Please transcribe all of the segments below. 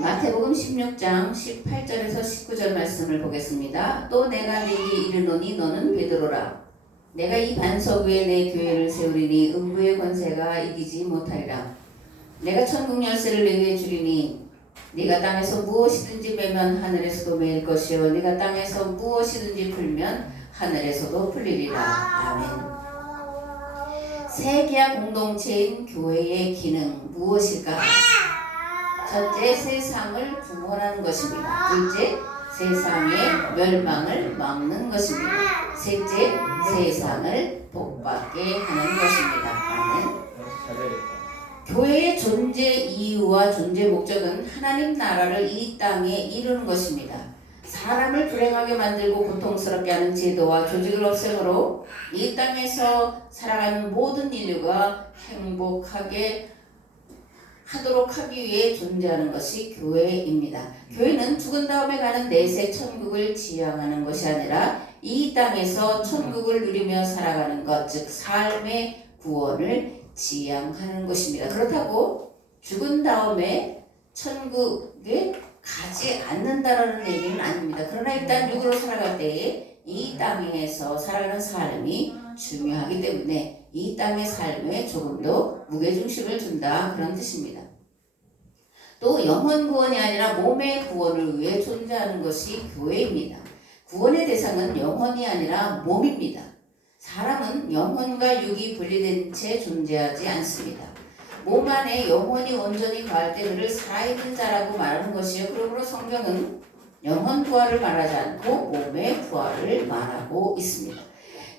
마태복음 16장 18절에서 19절 말씀을 보겠습니다. 또 내가 네게 이르노니 너는 베드로라. 내가 이 반석 위에 내 교회를 세우리니 음부의 권세가 이기지 못하리라. 내가 천국 열쇠를 네게 주리니 네가 땅에서 무엇이든지 매면 하늘에서도 매일 것이요 네가 땅에서 무엇이든지 풀면 하늘에서도 풀리리라. 아멘. 새 계약 공동체인 교회의 기능 무엇일까? 첫째, 세상을 구원하는 것입니다. 둘째, 세상의 멸망을 막는 것입니다. 셋째, 세상을 복받게 하는 것입니다. 아멘. 교회의 존재 이유와 존재 목적은 하나님 나라를 이 땅에 이루는 것입니다. 사람을 불행하게 만들고 고통스럽게 하는 제도와 조직을 없애므로 이 땅에서 살아가는 모든 인류가 행복하게 하도록 하기 위해 존재하는 것이 교회입니다. 교회는 죽은 다음에 가는 내세 천국을 지향하는 것이 아니라 이 땅에서 천국을 누리며 살아가는 것, 즉 삶의 구원을 지향하는 것입니다. 그렇다고 죽은 다음에 천국에 가지 않는다라는 얘기는 아닙니다. 그러나 일단 육으로 살아갈 때에 이 땅에서 살아가는 삶이 중요하기 때문에 이 땅의 삶에 조금 더 무게중심을 둔다, 그런 뜻입니다. 또 영혼 구원이 아니라 몸의 구원을 위해 존재하는 것이 교회입니다. 구원의 대상은 영혼이 아니라 몸입니다. 사람은 영혼과 육이 분리된 채 존재하지 않습니다. 몸 안에 영혼이 온전히 거할 때 그를 살아있는 자라고 말하는 것이요. 그러므로 성경은 영혼 부활을 말하지 않고 몸의 부활을 말하고 있습니다.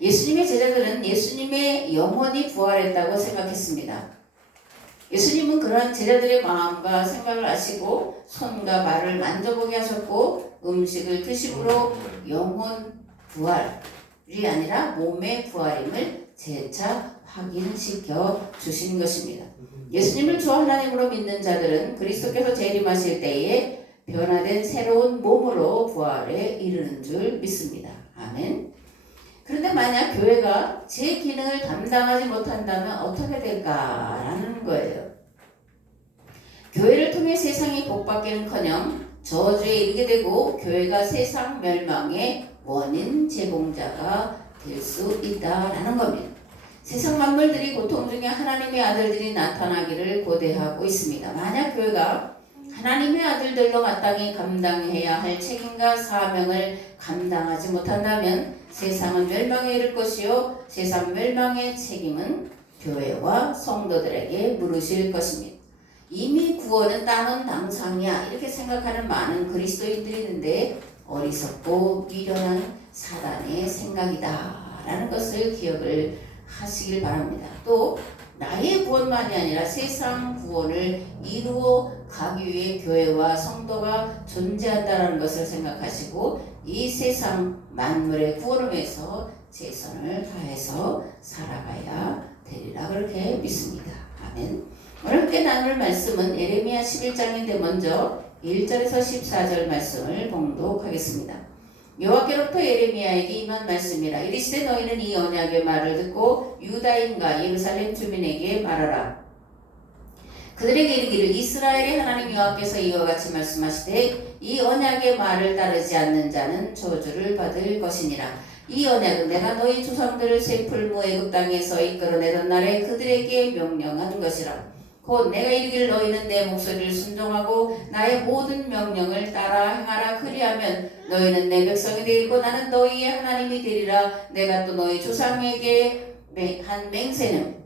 예수님의 제자들은 예수님의 영혼이 부활했다고 생각했습니다. 예수님은 그러한 제자들의 마음과 생각을 아시고 손과 발을 만져보게 하셨고 음식을 드심으로 영혼 부활이 아니라 몸의 부활임을 재차 확인시켜 주신 것입니다. 예수님을 주 하나님으로 믿는 자들은 그리스도께서 재림하실 때에 변화된 새로운 몸으로 부활에 이르는 줄 믿습니다. 아멘. 그런데 만약 교회가 제 기능을 담당하지 못한다면 어떻게 될까라는 거예요. 교회를 통해 세상이 복받기는커녕 저주에 이르게 되고 교회가 세상 멸망의 원인 제공자가 될 수 있다라는 겁니다. 세상 만물들이 고통 중에 하나님의 아들들이 나타나기를 고대하고 있습니다. 만약 교회가 하나님의 아들들로 마땅히 감당해야 할 책임과 사명을 감당하지 못한다면 세상은 멸망에 이를 것이요 세상 멸망의 책임은 교회와 성도들에게 물으실 것입니다. 이미 구원은 따놓은 당상이야 이렇게 생각하는 많은 그리스도인들이 있는데 어리석고 미련한 사단의 생각이다 라는 것을 기억을 하시길 바랍니다. 또 나의 구원만이 아니라 세상 구원을 이루어 가기 위해 교회와 성도가 존재한다는 것을 생각하시고 이 세상 만물의 구원을 위해서 최선을 다해서 살아가야 되리라 그렇게 믿습니다. 아멘. 오늘 함께 나눌 말씀은 예레미야 11장인데 먼저 1절에서 14절 말씀을 봉독하겠습니다. 여호와께로부터 예레미야에게 임한 말씀이라. 이르시되 너희는 이 언약의 말을 듣고 유다인과 예루살렘 주민에게 말하라. 그들에게 이르기를 이스라엘의 하나님 여호와께서 이와 같이 말씀하시되 이 언약의 말을 따르지 않는 자는 저주를 받을 것이니라. 이 언약은 내가 너희 조상들을 새 풀무 애굽 땅에서 이끌어내던 날에 그들에게 명령한 것이라. 곧 내가 이르기를 너희는 내 목소리를 순종하고 나의 모든 명령을 따라 행하라. 그리하면 너희는 내 백성이 되겠고 나는 너희의 하나님이 되리라. 내가 또 너희 조상에게 한 맹세는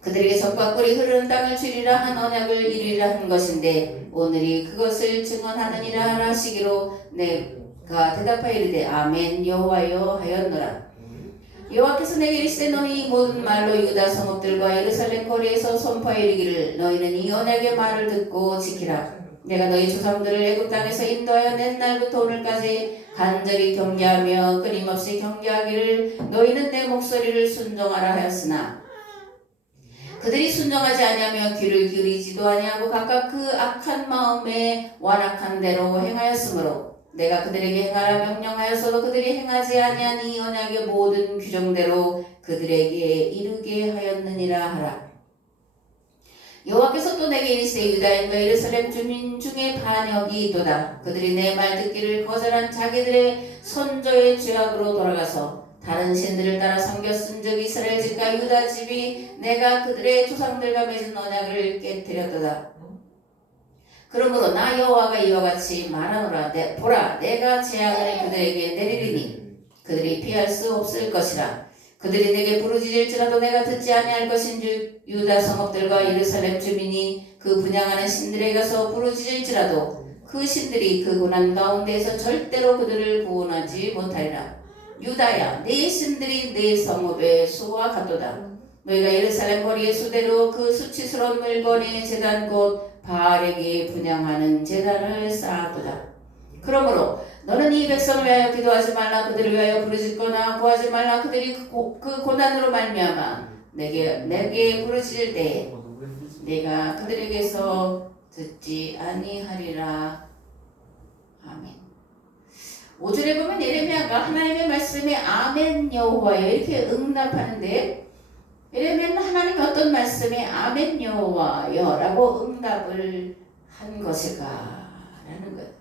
그들에게 젖과 꿀이 흐르는 땅을 주리라 한 언약을 이루리라 한 것인데 오늘이 그것을 증언하느니라 하시기로 내가 대답하여 이르되 아멘 여호와여 하였노라. 여호와께서 내게 이르시되 너희 모든 말로 유다 성읍들과 예루살렘 거리에서 선포하여 이르기를 너희는 이 언약의 말을 듣고 지키라. 내가 너희 조상들을 애굽 땅에서 인도하여 낸 날부터 오늘까지 간절히 경계하며 끊임없이 경계하기를 너희는 내 목소리를 순종하라 하였으나 그들이 순종하지 아니하며 귀를 기울이지도 아니하고 각각 그 악한 마음에 완악한 대로 행하였으므로 내가 그들에게 행하라 명령하였어도 그들이 행하지 아니한 이 언약의 모든 규정대로 그들에게 이르게 하였느니라 하라. 여호와께서 또 내게 이르시되 유다인과 예루살렘 주민 중에 반역이 있도다. 그들이 내 말 듣기를 거절한 자기들의 선조의 죄악으로 돌아가서 다른 신들을 따라 섬겼은즉 이스라엘 집과 유다 집이 내가 그들의 조상들과 맺은 언약을 깨뜨렸도다. 그러므로 나 여호와가 이와 같이 말하노라. 보라, 내가 재앙을 그들에게 내리리니 그들이 피할 수 없을 것이라. 그들이 내게 부르짖을지라도 내가 듣지 아니할 것인즉 유다 성읍들과 예루살렘 주민이 그 분향하는 신들에 가서 부르짖을지라도 그 신들이 그 고난 가운데에서 절대로 그들을 구원하지 못하리라. 유다야, 네 신들이 네 성읍의 수와 같도다. 너희가 예루살렘 거리의 수대로 그 수치스러운 물건의 제단 곧 바알에게 분향하는 제단을 쌓았도다. 그러므로 너는 이 백성을 위하여 기도하지 말라. 그들을 위하여 부르짖거나 구하지 말라. 그들이 그 고난으로 말미암아 내게 부르짖을 때에 내가 그들에게서 듣지 아니하리라. 아멘. 5절에 보면 예레미야가 하나님의 말씀에 아멘 여호와여 이렇게 응답하는데, 예레미야는 하나님이 어떤 말씀에 아멘 여호와여 라고 응답을 한 것일까 라는 거예요.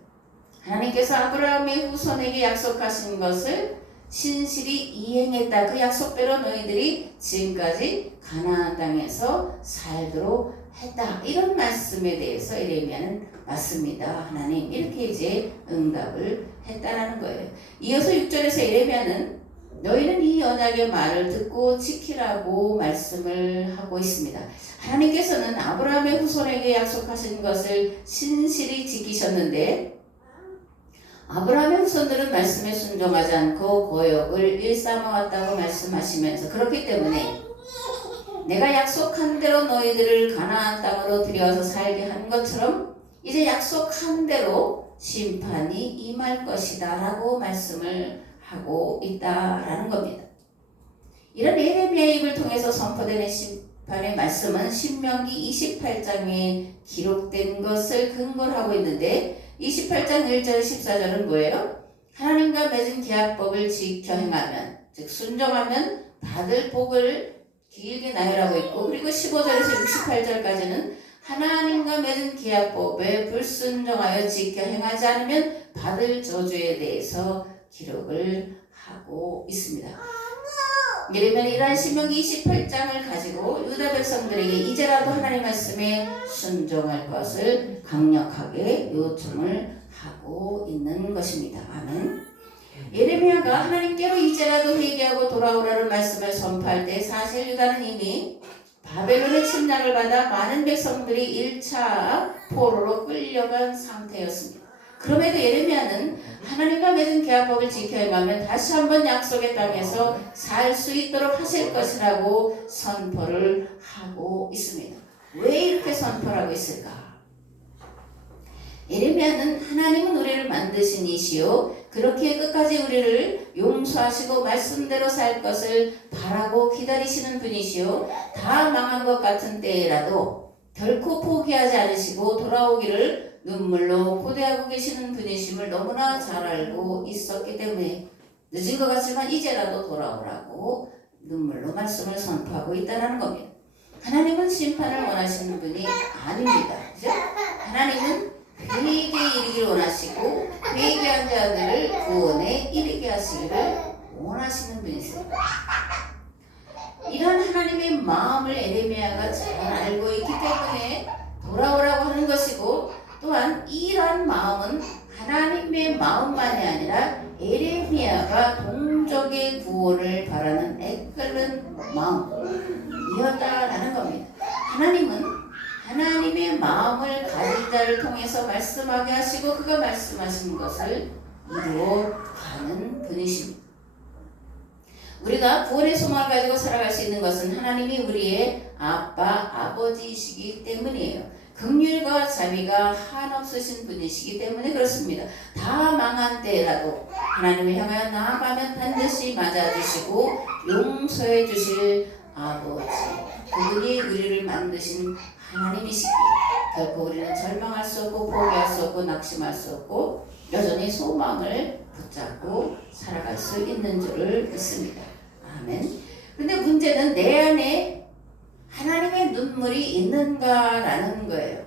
하나님께서 아브라함의 후손에게 약속하신 것을 신실히 이행했다. 그 약속대로 너희들이 지금까지 가나안 땅에서 살도록 했다. 이런 말씀에 대해서 예레미야는 맞습니다, 하나님, 이렇게 이제 응답을 했다라는 거예요. 이어서 6절에서 예레미야는 너희는 이 언약의 말을 듣고 지키라고 말씀을 하고 있습니다. 하나님께서는 아브라함의 후손에게 약속하신 것을 신실히 지키셨는데 아브라함의 후손들은 말씀에 순종하지 않고 거역을 일삼아왔다고 말씀하시면서, 그렇기 때문에 내가 약속한 대로 너희들을 가나안 땅으로 들여서 살게 한 것처럼 이제 약속한 대로 심판이 임할 것이다 라고 말씀을 하고 있다라는 겁니다. 이런 예레미야의 입을 통해서 선포되는 심판의 말씀은 신명기 28장에 기록된 것을 근거로 하고 있는데, 28장 1절 14절은 뭐예요? 하나님과 맺은 계약법을 지켜 행하면, 즉 순종하면 받을 복을 길게 나열하고 있고, 그리고 15절에서 68절까지는 하나님과 맺은 계약법에 불순종하여 지켜 행하지 않으면 받을 저주에 대해서 기록을 하고 있습니다. 예레미야는 이러한 신명기 28장을 가지고 유다 백성들에게 이제라도 하나님 말씀에 순종할 것을 강력하게 요청을 하고 있는 것입니다. 아멘. 예레미야가 하나님께로 이제라도 회개하고 돌아오라는 말씀을 선포할 때 사실 유다는 이미 바벨론의 침략을 받아 많은 백성들이 1차 포로로 끌려간 상태였습니다. 그럼에도 예레미야는 하나님과 맺은 계약법을 지켜 행하면 다시 한번 약속의 땅에서 살 수 있도록 하실 것이라고 선포를 하고 있습니다. 왜 이렇게 선포를 하고 있을까? 예레미야는 하나님은 우리를 만드신 이시요 그렇게 끝까지 우리를 용서하시고 말씀대로 살 것을 바라고 기다리시는 분이시요 다 망한 것 같은 때라도 결코 포기하지 않으시고 돌아오기를 눈물로 고대하고 계시는 분이심을 너무나 잘 알고 있었기 때문에 늦은 것 같지만 이제라도 돌아오라고 눈물로 말씀을 선포하고 있다는 겁니다. 하나님은 심판을 원하시는 분이 아닙니다. 그죠? 하나님은 회개에 이르기를 원하시고 회개한 자들을 구원에 이르게 하시기를 원하시는 분이세요. 이런 하나님의 마음을 예레미야가 잘 알고 있기 때문에 돌아오라고 하는 것이고, 또한 이러한 마음은 하나님의 마음만이 아니라 예레미야가 동족의 구원을 바라는 애끓는 마음이었다라는 겁니다. 하나님은 하나님의 마음을 가진 자를 통해서 말씀하게 하시고 그가 말씀하신 것을 이루어가는 분이십니다. 우리가 구원의 소망을 가지고 살아갈 수 있는 것은 하나님이 우리의 아빠, 아버지이시기 때문이에요. 긍휼과 자비가 한없으신 분이시기 때문에 그렇습니다. 다 망한 때라도 하나님을 향하여 나아가면 반드시 맞아주시고 용서해 주실 아버지, 그분이 우리를 만드신 하나님이시기에 결코 우리는 절망할 수 없고 포기할 수 없고 낙심할 수 없고 여전히 소망을 붙잡고 살아갈 수 있는 줄을 믿습니다. 아멘. 근데 문제는 내 안에 하나님의 눈물이 있는가라는 거예요.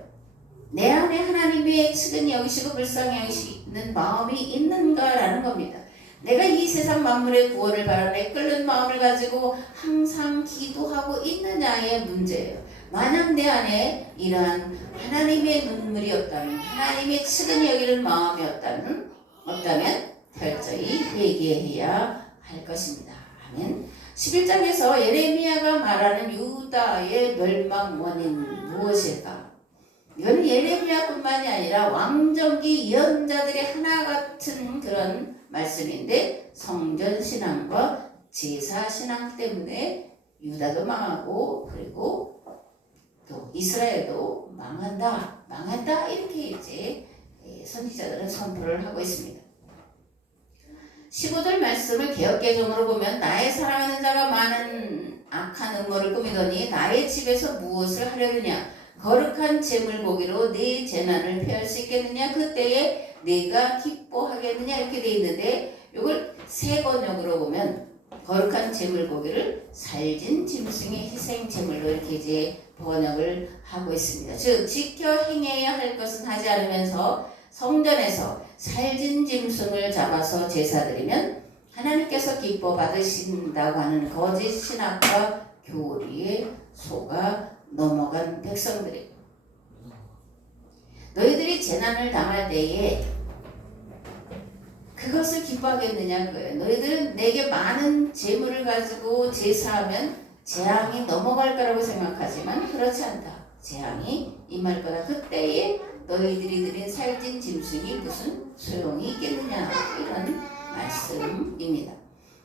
내 안에 하나님의 측은히 여기시고 불쌍히 여기시는 마음이 있는가라는 겁니다. 내가 이 세상 만물의 구원을 바라네 끓는 마음을 가지고 항상 기도하고 있느냐의 문제예요. 만약 내 안에 이러한 하나님의 눈물이 없다면, 하나님의 측은히 여기는 마음이 없다면 철저히 회개해야 할 것입니다. 아멘. 11장에서 예레미야가 말하는 유다의 멸망 원인 무엇일까? 이건 예레미야뿐만이 아니라 왕정기 예언자들의 하나 같은 그런 말씀인데, 성전신앙과 제사신앙 때문에 유다도 망하고 그리고 또 이스라엘도 망한다 이렇게 이제 선지자들은 선포를 하고 있습니다. 15절 말씀을 개역개정으로 보면 나의 사랑하는 자가 많은 악한 음모를 꾸미더니 나의 집에서 무엇을 하려느냐, 거룩한 재물 보기로 네 재난을 피할 수 있겠느냐, 그때에 네가 기뻐하겠느냐 이렇게 돼 있는데, 이걸 새 번역으로 보면 거룩한 재물 보기를 살진 짐승의 희생 제물로 이렇게 이제 번역을 하고 있습니다. 즉 지켜 행해야 할 것은 하지 않으면서 성전에서 살진 짐승을 잡아서 제사드리면 하나님께서 기뻐 받으신다고 하는 거짓 신학과 교리에 속아 넘어간 백성들이, 너희들이 재난을 당할 때에 그것을 기뻐하겠느냐 거예요. 너희들은 내게 많은 재물을 가지고 제사하면 재앙이 넘어갈 거라고 생각하지만 그렇지 않다. 재앙이 임할 거다. 그때에 너희들이 드린 살찐 짐승이 무슨 소용이 있겠느냐, 이런 말씀입니다.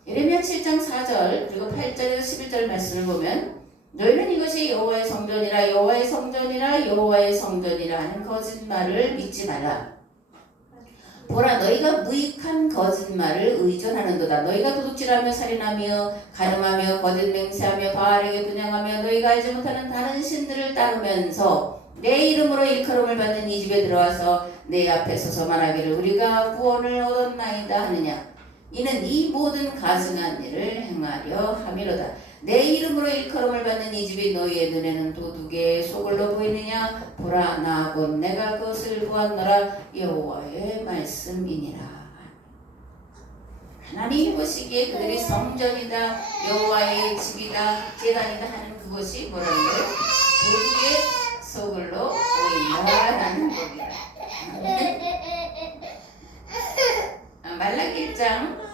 예레미야 7장 4절 그리고 8절에서 11절 말씀을 보면 너희는 이것이 여호와의 성전이라 여호와의 성전이라 여호와의 성전이라 하는 거짓말을 믿지 말라. 보라, 너희가 무익한 거짓말을 의존하는도다. 너희가 도둑질하며 살인하며 간음하며 거짓 맹세하며 바알에게 분향하며 너희가 알지 못하는 다른 신들을 따르면서 내 이름으로 일컬음을 받는 이 집에 들어와서 내 앞에 서서 말하기를 우리가 구원을 얻었나이다 하느냐. 이는 이 모든 가증한 일을 행하려 함이로다. 내 이름으로 일컬음을 받는 이 집이 너희의 눈에는 도둑의 소굴로 보이느냐. 보라, 나 곧 내가 그것을 보았노라. 여호와의 말씀이니라. 하나님이 보시기에 그들이 성전이다, 여호와의 집이다, 제단이다 하는 그것이 뭐라는 거예요? 도둑의 소굴로 보인다라는 겁니다. 말라기 1장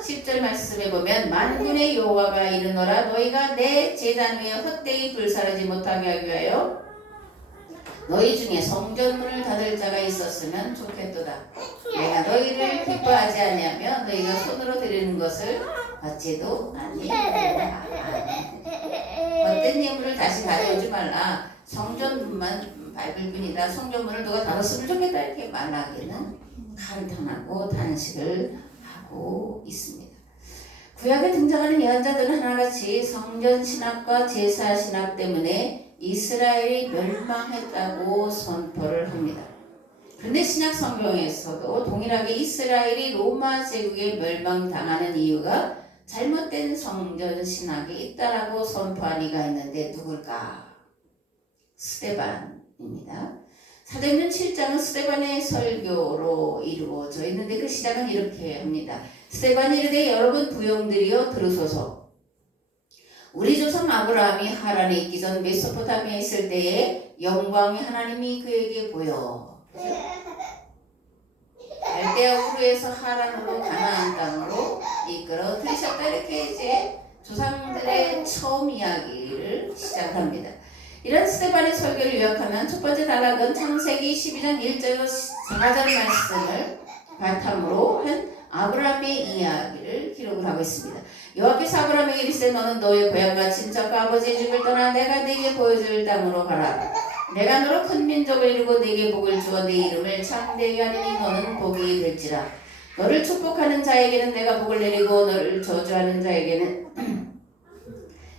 10절 말씀에 보면 만군의 여호와가 이르노라. 너희가 내 제단 위에 헛되이 불사르지 못하게 하기 위하여 너희 중에 성전문을 닫을 자가 있었으면 좋겠도다. 내가 너희를 기뻐하지 아니하며 너희가 손으로 드리는 것을 받지도 아니하리라. 헛된 예물을 다시 가져오지 말라. 성전문만 밟을 뿐이다. 성전문을 누가 닫았으면 좋겠다. 이렇게 말하기는 간단하고 단식을 하고 있습니다. 구약에 등장하는 예언자들은 하나같이 성전 신학과 제사 신학 때문에 이스라엘이 멸망했다고 선포를 합니다. 그런데 신약 성경에서도 동일하게 이스라엘이 로마 제국에 멸망당하는 이유가 잘못된 성전 신학이 있다라고 선포한 이가 있는데 누굴까? 스데반입니다. 사도행전 7장은 스데반의 설교로 이루어져 있는데 그 시작은 이렇게 합니다. 스데반이 이르되 여러분 부용들이여 들으소서. 우리 조상 아브라함이 하란에 있기 전 메소포타미아에 있을 때에 영광의 하나님이 그에게 보여 갈대아 우르에서 하란으로 가나안 땅으로 이끌어 들이셨다. 이렇게 이제 조상들의 처음 이야기를 시작합니다. 이런 스데반의 설교를 요약하면 첫 번째 단락은 창세기 12장 1절과 4절 말씀을 바탕으로 한 아브라함의 이야기를 기록을 하고 있습니다. 여호와께서 아브라함에게 이르시되 너는 너의 고향과 친척과 아버지의 집을 떠나 내가 네게 보여줄 땅으로 가라. 내가 너로 큰 민족을 이루고 네게 복을 주어 네 이름을 창대하게 하리니 너는 복이 될지라. 너를 축복하는 자에게는 내가 복을 내리고 너를 저주하는 자에게는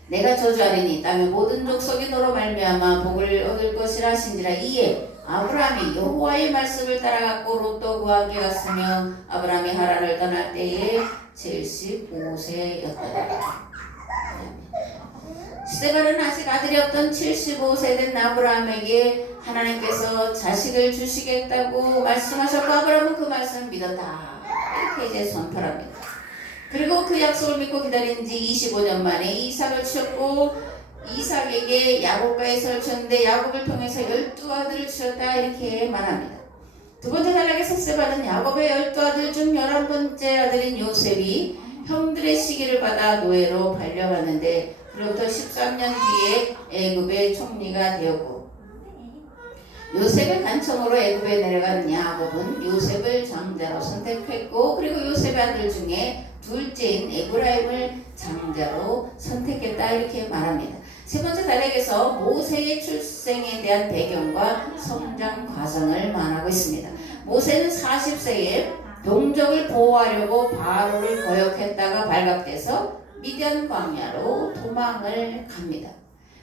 내가 저주하리니 땅의 모든 족속이 너로 말미암아 복을 얻을 것이라 하신지라. 이에 아브라함이 여호와의 말씀을 따라갔고 롯도 그와 함께 갔으며 아브라함이 하란을 떠날 때에 75세였더라. 스데반은 아직 아들이 없던 75세 된 아브라함에게 하나님께서 자식을 주시겠다고 말씀하셨고 아브라함은 그 말씀을 믿었다. 이렇게 이제 선포합니다. 그리고 그 약속을 믿고 기다린 지 25년 만에 이삭을 주셨고 이삭에게 야곱과의 설을 쳤는데 야곱을 통해서 12아들을 주셨다 이렇게 말합니다. 두 번째 단락에서 스데반은 야곱의 12아들 중 11번째 아들인 요셉이 형들의 시기를 받아 노예로 발령하는데 그로부터 13년 뒤에 애굽의 총리가 되었고 요셉의 간청으로 애굽에 내려간 야곱은 요셉을 장자로 선택했고 그리고 요셉의 아들 중에 둘째인 에브라임을 장자로 선택했다 이렇게 말합니다. 세 번째 단락에서 모세의 출생에 대한 배경과 성장 과정을 말하고 있습니다. 모세는 40세에 동족을 보호하려고 바로를 거역했다가 발각돼서 미디안 광야로 도망을 갑니다.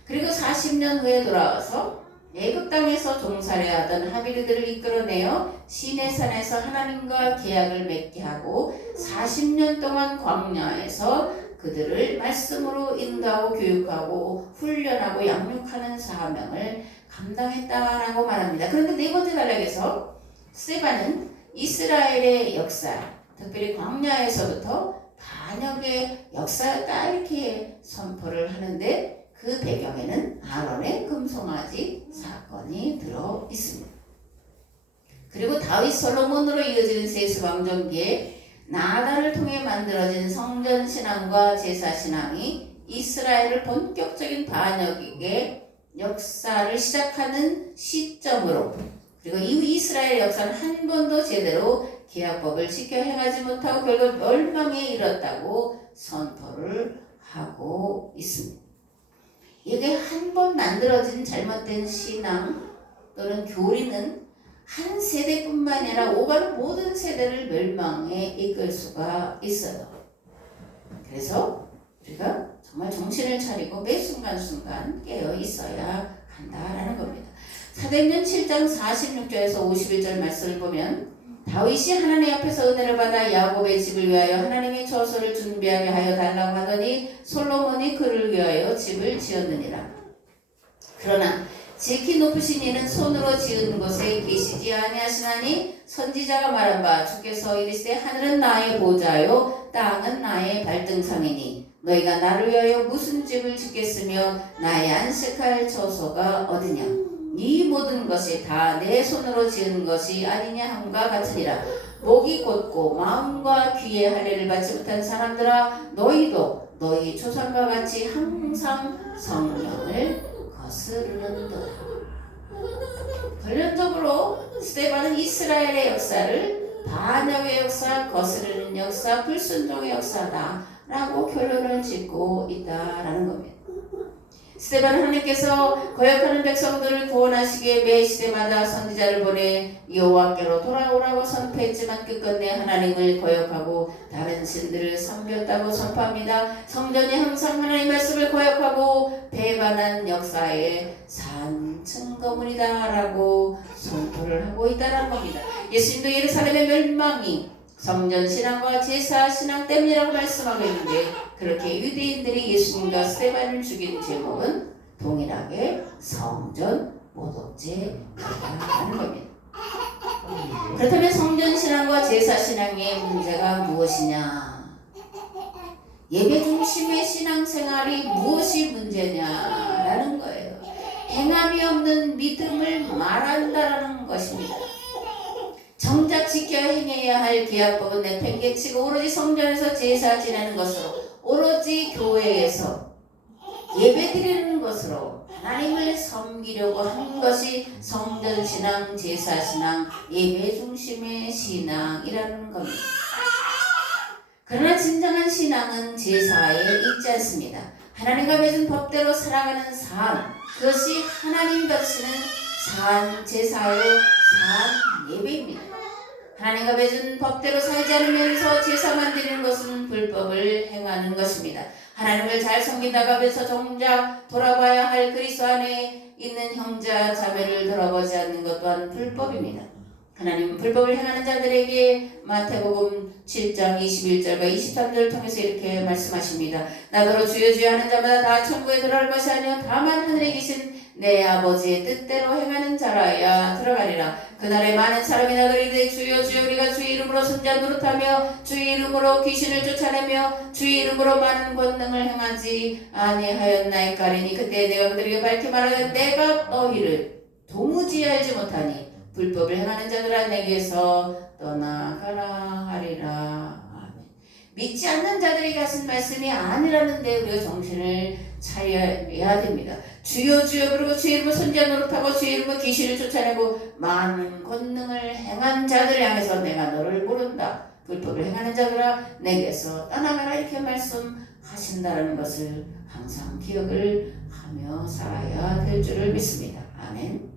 그리고 40년 후에 돌아와서 애굽 땅에서 종살이 하던 하비르들을 이끌어내어 시내산에서 하나님과 계약을 맺게 하고 40년 동안 광야에서 그들을 말씀으로 인도하고 교육하고 훈련하고 양육하는 사명을 감당했다라고 말합니다. 그런데 네 번째 단락에서 스데반은 이스라엘의 역사, 특별히 광야에서부터 반역의 역사였다 이렇게 선포를 하는데 그 배경에는 아론의 금송아지 사건이 들어 있습니다. 그리고 다윗 솔로몬으로 이어지는 세스 왕정기에 나단을 통해 만들어진 성전신앙과 제사신앙이 이스라엘을 본격적인 반역의 역사를 시작하는 시점으로 그리고 이후 이스라엘 역사는 한 번도 제대로 계약법을 지켜 행하지 못하고 결국 멸망에 이르렀다고 선포를 하고 있습니다. 이게 한 번 만들어진 잘못된 신앙 또는 교리는 한 세대뿐만 아니라 오가는 모든 세대를 멸망에 이끌 수가 있어요. 그래서 우리가 정말 정신을 차리고 매 순간순간 깨어 있어야 한다라는 겁니다. 사도행전 7장 46절에서 51절 말씀을 보면 다윗이 하나님 앞에서 은혜를 받아 야곱의 집을 위하여 하나님의 처소를 준비하게 하여 달라고 하더니 솔로몬이 그를 위하여 집을 지었느니라. 그러나 지극히 높으신 이는 손으로 지은 곳에 계시지 아니하시나니 선지자가 말한 바 주께서 이르시되 하늘은 나의 보좌요 땅은 나의 발등상이니 너희가 나를 위하여 무슨 집을 짓겠으며 나의 안식할 처소가 어디냐. 이 모든 것이 다 내 손으로 지은 것이 아니냐 함과 같으니라. 목이 곧고 마음과 귀에 할례를 받지 못한 사람들아 너희도 너희 조상과 같이 항상 성령을 거스르는도다. 결론적으로 스데반은 이스라엘의 역사를 반역의 역사, 거스르는 역사, 불순종의 역사다 라고 결론을 짓고 있다라는 겁니다. 스데반은 하나님께서 거역하는 백성들을 구원하시기에 매 시대마다 선지자를 보내 여호와께로 돌아오라고 선포했지만 끝끝내 하나님을 거역하고 다른 신들을 섬겼다고 선포합니다. 성전이 항상 하나님 말씀을 거역하고 배반한 역사의 산 증거물이다 라고 선포를 하고 있다는 겁니다. 예수님도 예루살렘의 멸망이 성전신앙과 제사신앙 때문이라고 말씀하고 있는데 그렇게 유대인들이 예수님과 스데반을 죽인 제목은 동일하게 성전 모독죄라는 겁니다. 그렇다면 성전신앙과 제사신앙의 문제가 무엇이냐? 예배 중심의 신앙생활이 무엇이 문제냐라는 거예요. 행함이 없는 믿음을 말한다라는 것입니다. 정작 지켜 행해야 할 계약법은 내팽개치고 오로지 성전에서 제사 지내는 것으로 오로지 교회에서 예배 드리는 것으로 하나님을 섬기려고 한 것이 성전신앙, 제사신앙, 예배 중심의 신앙이라는 겁니다. 그러나 진정한 신앙은 제사에 있지 않습니다. 하나님과 맺은 법대로 살아가는 삶, 그것이 하나님 versi는 산 제사요, 산 예배입니다. 하나님과 맺은 법대로 살지 않으면서 제사만 드리는 것은 불법을 행하는 것입니다. 하나님을 잘 섬긴다고 하면서 정작 돌아봐야 할 그리스도 안에 있는 형제 자매를 돌아보지 않는 것 또한 불법입니다. 하나님 불법을 행하는 자들에게 마태복음 7장 21절과 23절을 통해서 이렇게 말씀하십니다. 나더러 주여 주여 하는 자마다 다 천국에 들어갈 것이 아니요 다만 하늘에 계신 내 아버지의 뜻대로 행하는 자라야 들어가리라. 그날에 많은 사람이 나더러 주여 주여 우리가 주의 이름으로 선지자 노릇하며 주의 이름으로 귀신을 쫓아내며 주의 이름으로 많은 권능을 행하지 아니하였나이까리니 그때 내가 그들에게 밝히 말하되 내가 너희를 도무지 알지 못하니 불법을 행하는 자들아 내게서 떠나가라 하리라. 아멘. 믿지 않는 자들에게 하신 말씀이 아니라는데 우리가 정신을 차려야 됩니다. 주여 주여 그러고 주의 이름으로 선지자 노릇하고 주의 이름으로 귀신을 쫓아내고 많은 권능을 행한 자들을 향해서 내가 너를 모른다. 불법을 행하는 자들아 내게서 떠나가라 이렇게 말씀하신다는 것을 항상 기억을 하며 살아야 될 줄을 믿습니다. 아멘.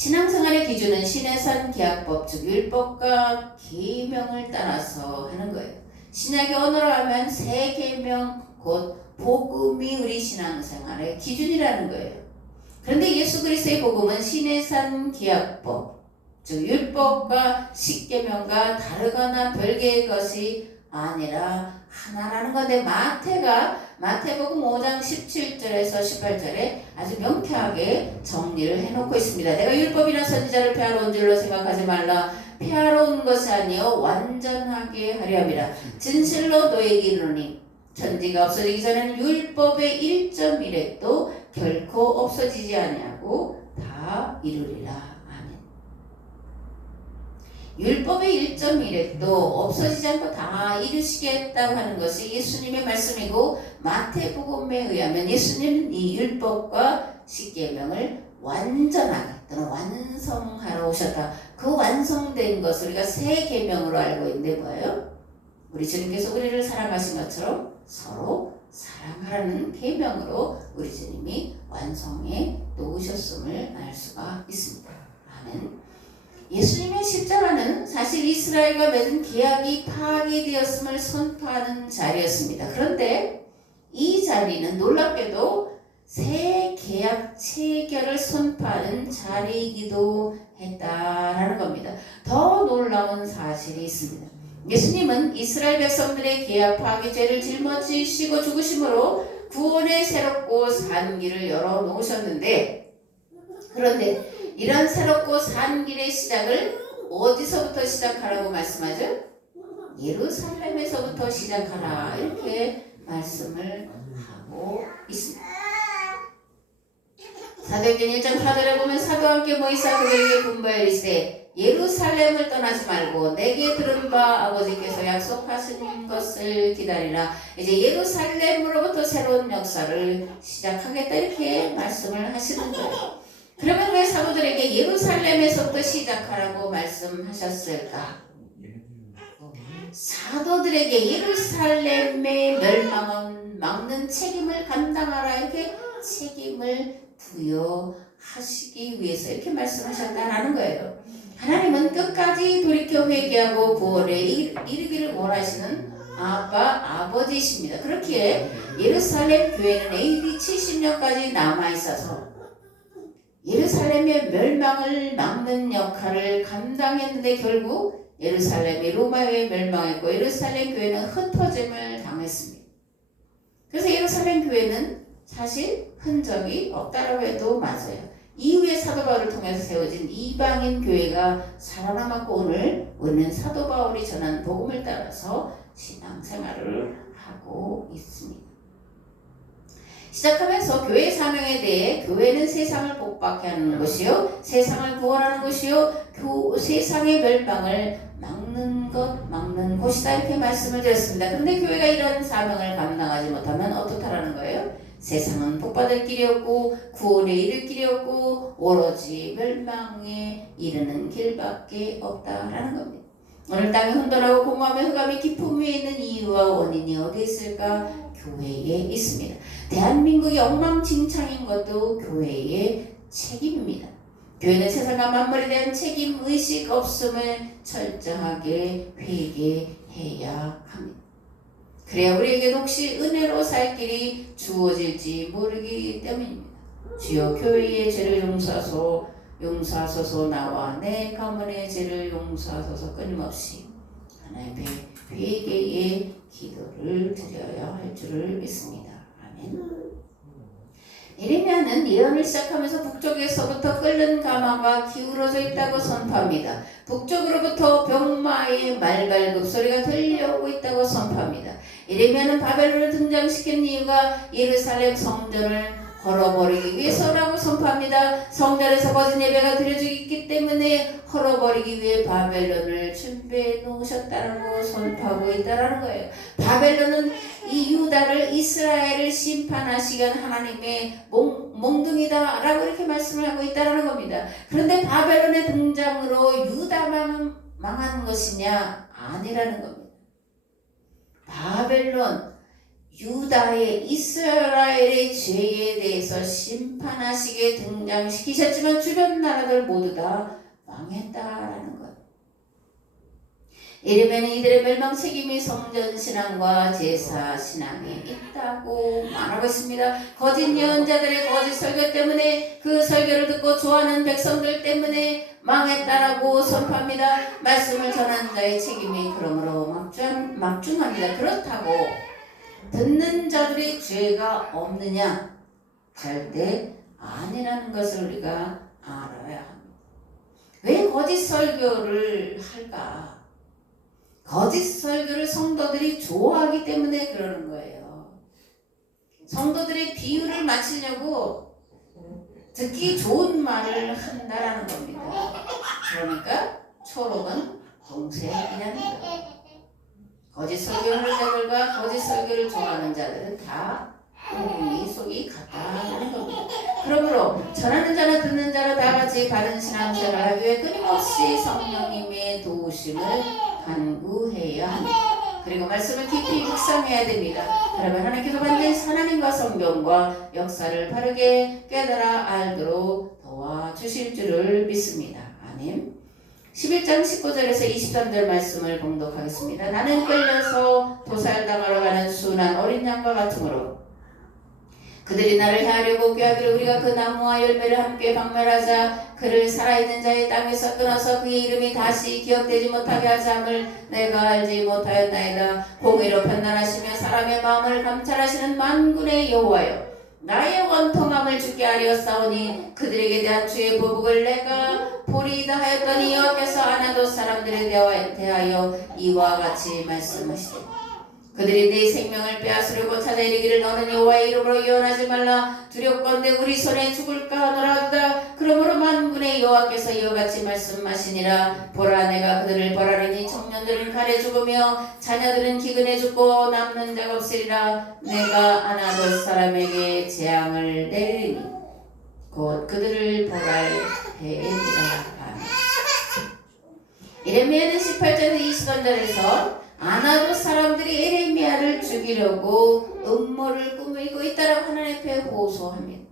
신앙생활의 기준은 신해산 계약법 즉 율법과 계명을 따라서 하는 거예요. 신약의 언어로 하면 새 계명 곧 복음이 우리 신앙생활의 기준이라는 거예요. 그런데 예수 그리스도의 복음은 신해산 계약법 즉 율법과 십계명과 다르거나 별개의 것이 아니라 하나라는 건데 마태복음 5장 17절에서 18절에 아주 명쾌하게 정리를 해놓고 있습니다. 내가 율법이나 선지자를 폐하러 온 줄로 생각하지 말라. 폐하러 온 것이 아니요 완전하게 하려 함이라. 진실로 너에게 이르노니 천지가 없어지기 전에는 율법의 1.1획도 결코 없어지지 아니하고 다 이루리라. 율법의 1.1획도 없어지지 않고 다 이루시겠다고 하는 것이 예수님의 말씀이고 마태복음에 의하면 예수님은 이 율법과 십계명을 완전하게 또는 완성하러 오셨다. 그 완성된 것을 우리가 새 계명으로 알고 있는데 뭐예요? 우리 주님께서 우리를 사랑하신 것처럼 서로 사랑하라는 계명으로 우리 주님이 완성해 놓으셨음을 알 수가 있습니다. 아멘. 예수님의 십자가는 사실 이스라엘과 맺은 계약이 파기되었음을 선포하는 자리였습니다. 그런데 이 자리는 놀랍게도 새 계약 체결을 선포하는 자리이기도 했다라는 겁니다. 더 놀라운 사실이 있습니다. 예수님은 이스라엘 백성들의 계약 파기 죄를 짊어지시고 죽으심으로 구원의 새롭고 산 길을 열어 놓으셨는데 그런데 이런 새롭고 산 길의 시작을 어디서부터 시작하라고 말씀하죠? 예루살렘에서부터 시작하라 이렇게 말씀을 하고 있습니다. 사도행전 1장 4절에 보면 사도와 함께 모이사 그들에게 분부하여 이르시되 예루살렘을 떠나지 말고 내게 들은 바 아버지께서 약속하신 것을 기다리라. 이제 예루살렘으로부터 새로운 역사를 시작하겠다 이렇게 말씀을 하시는 거예요. 그러면 왜 사도들에게 예루살렘에서부터 시작하라고 말씀하셨을까? 사도들에게 예루살렘의 멸망은 막는 책임을 감당하라 이렇게 책임을 부여하시기 위해서 이렇게 말씀하셨다라는 거예요. 하나님은 끝까지 돌이켜 회개하고 구원에 이르기를 원하시는 아버지이십니다. 그렇기에 예루살렘 교회는 AD 70년까지 남아있어서 예루살렘의 멸망을 막는 역할을 감당했는데 결국 예루살렘이 로마에 멸망했고 예루살렘 교회는 흩어짐을 당했습니다. 그래서 예루살렘 교회는 사실 흔적이 없다라고 해도 맞아요. 이후에 사도 바울을 통해서 세워진 이방인 교회가 살아남았고 오늘 사도 바울이 전한 복음을 따라서 신앙생활을 하고 있습니다. 시작하면서 교회 사명에 대해 교회는 세상을 복받게 하는 것이요 세상을 구원하는 것이요 세상의 멸망을 막는 곳이다 이렇게 말씀을 드렸습니다. 그런데 교회가 이런 사명을 감당하지 못하면 어떻다라는 거예요? 세상은 복받을 길이 없고 구원에 이를 길이 없고 오로지 멸망에 이르는 길밖에 없다라는 겁니다. 오늘 땅이 혼돈하고 공허하며 흑암이 깊음 위에 있는 이유와 원인이 어디 있을까? 교회에 있습니다. 대한민국이 엉망진창인 것도 교회의 책임입니다. 교회는 세상과 만물에 대한 책임의식 없음을 철저하게 회개해야 합니다. 그래야 우리에게 혹시 은혜로 살 길이 주어질지 모르기 때문입니다. 주여 교회의 죄를 용서하소 용서하소서. 나와 내 가문의 죄를 용서하소서. 끊임없이 하나님의 회개의 기도를 드려야 할 줄을 믿습니다. 아멘. 예레미야는 예언을 시작하면서 북쪽에서부터 끓는 가마가 기울어져 있다고 선포합니다. 북쪽으로부터 병마의 말발굽 소리가 들려오고 있다고 선포합니다. 예레미야는 바벨론을 등장시킨 이유가 예루살렘 성전을 헐어버리기 위해서라고 선포합니다. 성전에서 거짓 예배가 드려지고 있기 때문에 헐어버리기 위해 바벨론을 준비해 놓으셨다고 선포하고 있다는 거예요. 바벨론은 이 유다를 이스라엘을 심판하시기 위한 하나님의 몽둥이다 라고 이렇게 말씀을 하고 있다는 겁니다. 그런데 바벨론의 등장으로 유다만 망하는 것이냐? 아니라는 겁니다. 바벨론 유다의 이스라엘의 죄에 대해서 심판하시게 등장시키셨지만 주변 나라들 모두 다 망했다라는 것. 예레미야는 이들의 멸망 책임이 성전 신앙과 제사 신앙에 있다고 말하고 있습니다. 거짓 예언자들의 거짓 설교 때문에 그 설교를 듣고 좋아하는 백성들 때문에 망했다라고 선포합니다. 말씀을 전하는 자의 책임이 그러므로 막중합니다. 그렇다고 듣는 자들의 죄가 없느냐? 절대 아니라는 것을 우리가 알아야 합니다. 왜 거짓 설교를 할까? 거짓 설교를 성도들이 좋아하기 때문에 그러는 거예요. 성도들의 비유를 맞추려고 듣기 좋은 말을 한다라는 겁니다. 그러니까 초록은 동색이라는 거예요. 거짓 설교하는 자들과 거짓 설교를 좋아하는 자들은 다 우리 속이 같다는 겁니다. 그러므로 전하는 자나 듣는 자로 다 같이 바른 신앙생활을 하기 위해 끊임없이 성령님의 도우심을 간구해야 합니다. 그리고 말씀을 깊이 묵상해야 됩니다. 그러면 하나님께서 반드시 하나님과 성경과 역사를 바르게 깨달아 알도록 도와주실 줄을 믿습니다. 아멘. 11장 19절에서 23절 말씀을 봉독하겠습니다. 나는 끌려서 도살당하러 가는 순한 어린 양과 같으므로 그들이 나를 해하려고 꾀하기를 우리가 그 나무와 열매를 함께 박멸하자. 그를 살아있는 자의 땅에서 끊어서 그의 이름이 다시 기억되지 못하게 하자함을 내가 알지 못하였나이다. 공의로 판단하시며 사람의 마음을 감찰하시는 만군의 여호와여, 나의 원통함을 주게 하려사오니 그들에게 대한 주의 보복을 내가 보리이다 하였더니 여호와께서 아나돗 사람들에 대하여 이와 같이 말씀하시되 그들이 내 생명을 빼앗으려고 찾아 이르기를 너는 여호와의 이름으로 예언하지 말라. 두렵건대 우리 손에 죽을까 하노라도다. 그러므로 만군의 여호와께서 이와 같이 말씀하시니라. 보라, 내가 그들을 벌하리니 청년들은 칼에 죽으며 자녀들은 기근에 죽고 남는 자가 없으리라. 내가 아나돗 사람에게 재앙을 내리니 곧 그들을 벌할 해이니라. 예레미야는 18절에서 20절에서 아나돗 사람들이 예레미야를 죽이려고 음모를 꾸미고 있다라고 하나님 앞에 호소합니다.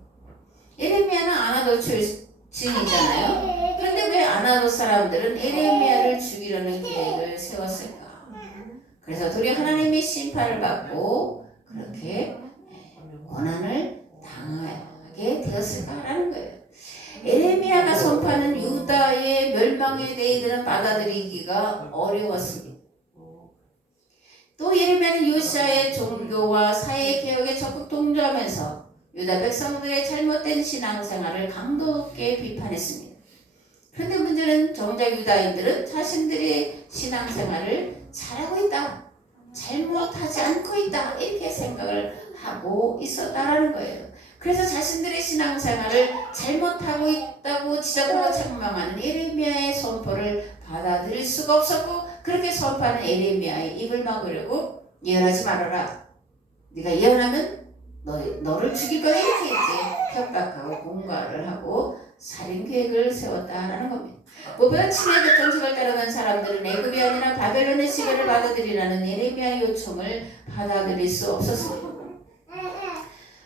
예레미야는 아나돗 출신이잖아요. 그런데 왜 아나돗 사람들은 예레미야를 죽이려는 계획을 세웠을까? 그래서 둘이 하나님의 심판을 받고 그렇게 고난을 당하게 되었을까라는 거예요. 예레미야가 선포하는 유다의 멸망에 대해 이들은 받아들이기가 어려웠습니다. 또 예레미야는 요시야의 종교와 사회개혁에 적극 동조하면서 유다 백성들의 잘못된 신앙생활을 강도 높게 비판했습니다. 그런데 문제는 정작 유다인들은 자신들의 신앙생활을 잘하고 있다, 잘못하지 않고 있다 이렇게 생각을 하고 있었다라는 거예요. 그래서 자신들의 신앙생활을 잘못하고 있다고 지적하고 책망하는 예레미야의 선포를 받아들일 수가 없었고 그렇게 선포하는 예레미야의 입을 막으려고 예언하지 말아라. 네가 예언하면 너를 죽일 거야 이렇게 이제 협박하고 공갈을 하고 살인 계획을 세웠다라는 겁니다. 무엇보다 친애적 정책을 따르는 사람들은 애굽이 아니라 바벨론의 지배를 받아들이라는 예레미야의 요청을 받아들일 수 없었습니다.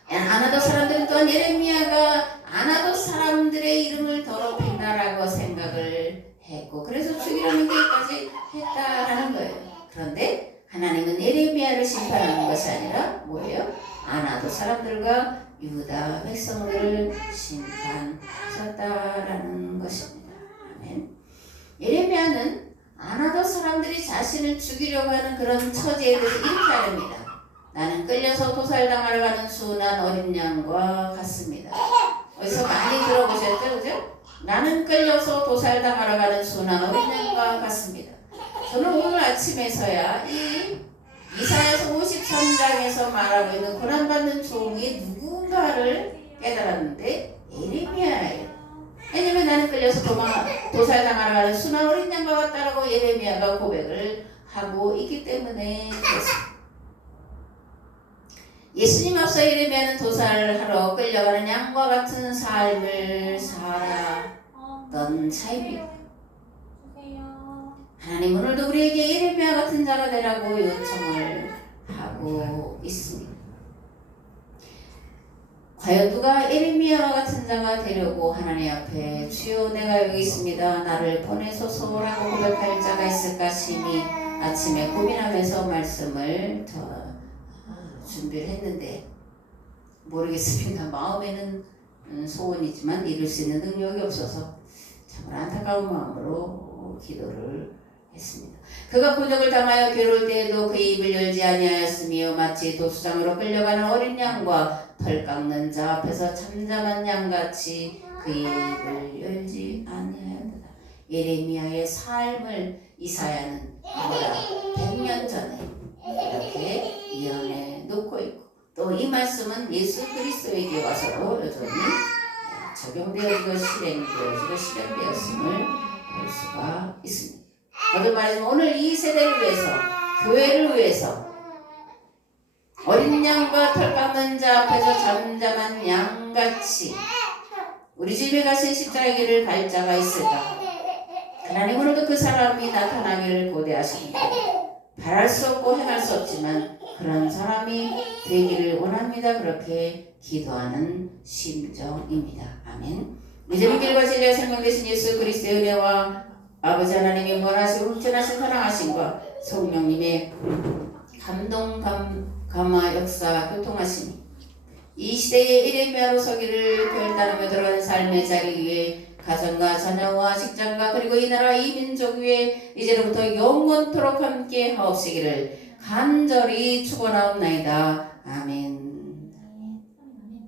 아나돗 사람들은 또한 예레미야가 아나돗 사람들의 이름을 더럽힌다라고 생각을 했고 그래서 죽이려는 계획까지 했다라는 거예요. 그런데 하나님은 예레미야를 심판하는 것이 아니라 뭐예요? 아나돗 사람들과 유다 백성들을 심판하셨다라는 자신을 죽이려고 하는 그런 처지에 대해서 이렇게 말합니다. 나는 끌려서 도살당하러 가는 순한 어린 양과 같습니다. 어디서 많이 들어보셨죠? 그죠? 나는 끌려서 도살당하러 가는 순한 어린 양과 같습니다. 저는 오늘 아침에서야 이 이사야서 53장에서 말하고 있는 고난받는 종이 누군가를 깨달았는데 예레미야예요. 왜냐면 나는 끌려서 도살당하러 가는 순한 어린 양과 같다라고 예레미야가 고백을 하고 있기 때문에 그렇습니다. 예수님 앞서 예레미야는 도살하러 끌려가는 양과 같은 삶을 살았던 자입니다. 하나님 오늘도 우리에게 예레미야 같은 자가 되라고 요청을 하고 있습니다. 과연 누가 예레미야와 같은 자가 되려고 하나님 앞에 주여 내가 여기 있습니다. 나를 보내소서라고 고백할 자가 있을까 심히 아침에 고민하면서 말씀을 준비를 했는데 모르겠습니다. 마음에는 소원이지만 이룰 수 있는 능력이 없어서 정말 안타까운 마음으로 기도를 했습니다. 그가 곤욕을 당하여 괴로울 때에도 그의 입을 열지 아니하였으며 마치 도수장으로 끌려가는 어린 양과 털 깎는 자 앞에서 잠잠한 양같이 그의 입을 열지 아니하였다. 예레미야의 삶을 이사야는 100년 전에 이렇게 예언해 놓고 있고 또 이 말씀은 예수 그리스도에게 와서도 여전히 적용되어지고 실현되었음을 볼 수가 있습니다. 거듭 말하지만 오늘 이 세대를 위해서 교회를 위해서 어린 양과 털 깎는 자 앞에서 잠잠한 양같이 우리 집에 가신 십자가의 길을 갈 자가 있을까? 하나님 오늘도 그 사람이 나타나기를 고대하십니다. 바랄 수 없고 행할 수 없지만 그런 사람이 되기를 원합니다. 그렇게 기도하는 심정입니다. 아멘. 이제는 길과 진리의 생명 되신 예수 그리스도의 은혜와 아버지 하나님의 무한하시고 훌전하신 사랑하심과 성령님의 감동 감화 역사 교통하심이 이 시대에 예레미야로 서기를 결단하며 들어가는 삶의 자리 위에 가정과 자녀와 직장과 그리고 이 나라 이 민족 위에 이제로부터 영원토록 함께 하옵시기를 간절히 축원하옵나이다. 아멘.